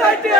Society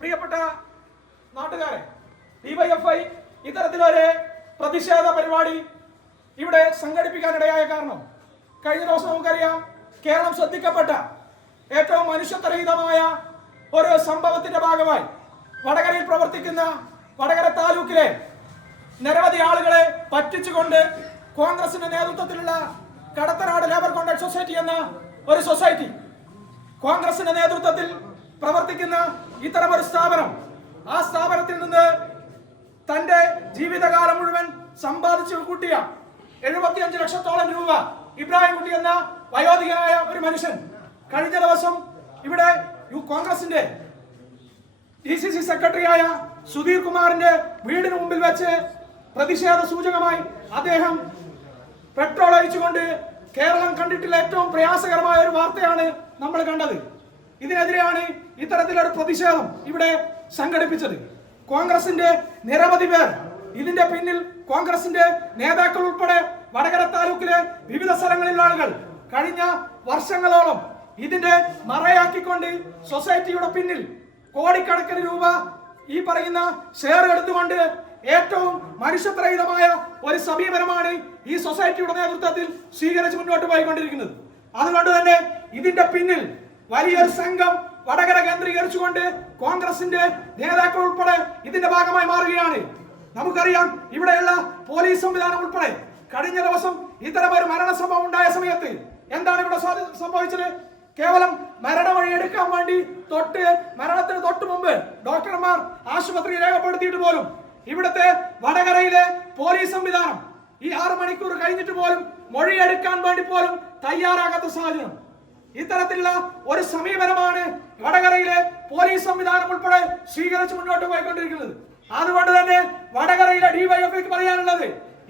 പ്രിയപ്പെട്ട നാട്ടുകാരെ, DYFI ഇത്തരത്തിലൊരു പ്രതിഷേധ പരിപാടി ഇവിടെ സംഘടിപ്പിക്കാനിടയായ കാരണം കഴിഞ്ഞ ദിവസം നമുക്കറിയാം, കേരളം ശ്രദ്ധിക്കപ്പെട്ട ഏറ്റവും മനുഷ്യത്വരഹിതമായ ഒരു സംഭവത്തിന്റെ ഭാഗമായി വടകരയിൽ പ്രവർത്തിക്കുന്ന വടകര താലൂക്കിലെ നിരവധി ആളുകളെ പറ്റിച്ചുകൊണ്ട് കോൺഗ്രസിന്റെ നേതൃത്വത്തിലുള്ള കടത്തനാട് ലേബർ കോൺട്രാക്ട് സൊസൈറ്റി എന്ന ഒരു സൊസൈറ്റി, കോൺഗ്രസിന്റെ നേതൃത്വത്തിൽ പ്രവർത്തിക്കുന്ന ഇത്തരമൊരു സ്ഥാപനം, ആ സ്ഥാപനത്തിൽ നിന്ന് തന്റെ ജീവിതകാലം മുഴുവൻ സമ്പാദിച്ചു കൂട്ടിയ 75 ലക്ഷത്തോളം രൂപ ഇബ്രാഹിം കുട്ടി എന്ന വയോധികനായ ഒരു മനുഷ്യൻ കഴിഞ്ഞ ദിവസം ഇവിടെ കോൺഗ്രസിന്റെ DCC സെക്രട്ടറിയായ സുധീർ കുമാറിന്റെ വീടിന് മുമ്പിൽ വെച്ച് പ്രതിഷേധ സൂചകമായി അദ്ദേഹം പെട്രോൾ അടിച്ചുകൊണ്ട് കേരളം കണ്ടിട്ടുള്ള ഏറ്റവും പ്രയാസകരമായ ഒരു വാർത്തയാണ് നമ്മൾ കണ്ടത്. ഇതിനെതിരെയാണ് ഇത്തരത്തിലൊരു പ്രതിഷേധം ഇവിടെ സംഘടിപ്പിച്ചത്. കോൺഗ്രസിന്റെ നിരവധി പേർ ഇതിന്റെ പിന്നിൽ, കോൺഗ്രസിന്റെ നേതാക്കൾ ഉൾപ്പെടെ വടകര താലൂക്കിലെ വിവിധ സ്ഥലങ്ങളിലുള്ള ആളുകൾ കഴിഞ്ഞ വർഷങ്ങളോളം ഇതിന്റെ മറയാക്കിക്കൊണ്ട് സൊസൈറ്റിയുടെ പിന്നിൽ കോടിക്കണക്കിന് രൂപ ഈ പറയുന്ന ഷെയർ എടുത്തുകൊണ്ട് ഏറ്റവും മനുഷ്യത്വരഹിതമായ ഒരു സമീപനമാണ് ഈ സൊസൈറ്റിയുടെ നേതൃത്വത്തിൽ സ്വീകരിച്ച് മുന്നോട്ട് പോയിക്കൊണ്ടിരിക്കുന്നത്. അതുകൊണ്ട് തന്നെ ഇതിന്റെ പിന്നിൽ വലിയൊരു സംഘം വടകര കേന്ദ്രീകരിച്ചുകൊണ്ട് കോൺഗ്രസിന്റെ നേതാക്കൾ ഉൾപ്പെടെ ഇതിന്റെ ഭാഗമായി മാറുകയാണ്. നമുക്കറിയാം, ഇവിടെയുള്ള പോലീസ് സംവിധാനം ഉൾപ്പെടെ കഴിഞ്ഞ ദിവസം ഇത്തരം ഒരു മരണസംഭവം ഉണ്ടായ സമയത്ത് എന്താണ് ഇവിടെ സംഭവിച്ചത്? കേവലം മരണവഴി എടുക്കാൻ വേണ്ടി മരണത്തിന് തൊട്ട് മുമ്പ് ഡോക്ടർമാർ ആശുപത്രി രേഖപ്പെടുത്തിയിട്ട് പോലും ഇവിടുത്തെ വടകരയിലെ പോലീസ് സംവിധാനം ഈ 6 മണിക്കൂർ കഴിഞ്ഞിട്ട് പോലും മൊഴിയെടുക്കാൻ വേണ്ടി പോലും തയ്യാറാകാത്ത സാഹചര്യം. ഇത്തരത്തിലുള്ള ഒരു സമീപനമാണ് വടകരയിലെ പോലീസ് സംവിധാനം ഉൾപ്പെടെ സ്വീകരിച്ച് മുന്നോട്ട് പോയിക്കൊണ്ടിരിക്കുന്നത്. അതുകൊണ്ട് തന്നെ വടകരയിലെ ഡിവൈഎഫ്ഐക്ക് പറയാനുള്ളത്,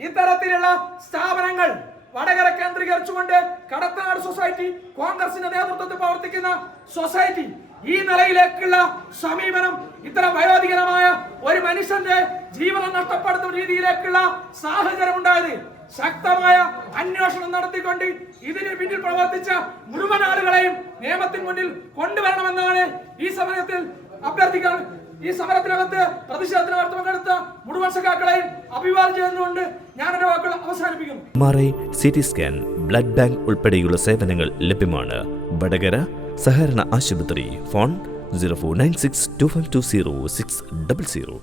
ഇത്തരത്തിലുള്ള സ്ഥാപനങ്ങൾ വടകര കേന്ദ്രീകരിച്ചുകൊണ്ട് കടത്തനാട് സൊസൈറ്റി, കോൺഗ്രസിന്റെ നേതൃത്വത്തിൽ പ്രവർത്തിക്കുന്ന സൊസൈറ്റി ഈ നിലയിലേക്കുള്ള സമീപനം, ഇത്ര വയോധികരമായ ഒരു മനുഷ്യന്റെ ജീവനം നഷ്ടപ്പെടുത്തുന്ന രീതിയിലേക്കുള്ള സാഹചര്യം ഉണ്ടായത് ശക്തമായ അന്വേഷണം നടത്തിക്കൊണ്ട് ഇതിന് പിന്നിൽ പ്രവർത്തിച്ച മുഴുവൻ ആളുകളെയും നിയമത്തിന് മുന്നിൽ കൊണ്ടുവരണമെന്നാണ് ഈ സമരത്തിൽ അഭ്യർത്ഥിക്കാൻ. ഈ സമരത്തിനകത്ത് പ്രതിഷേധത്തിനകത്ത് പങ്കെടുത്ത മുഴുവൻ സഖാക്കളെയും അഭിവാദ്യം ചെയ്തുകൊണ്ട് ഞാൻ എന്റെ വാക്കുകൾ അവസാനിപ്പിക്കുന്നു. MRI, CT scan, blood bank ഉൾപ്പെടെയുള്ള സേവനങ്ങൾ ലഭ്യമാണ്. വടകര സഹകരണ ആശുപത്രി. ഫോൺ 04962520 600.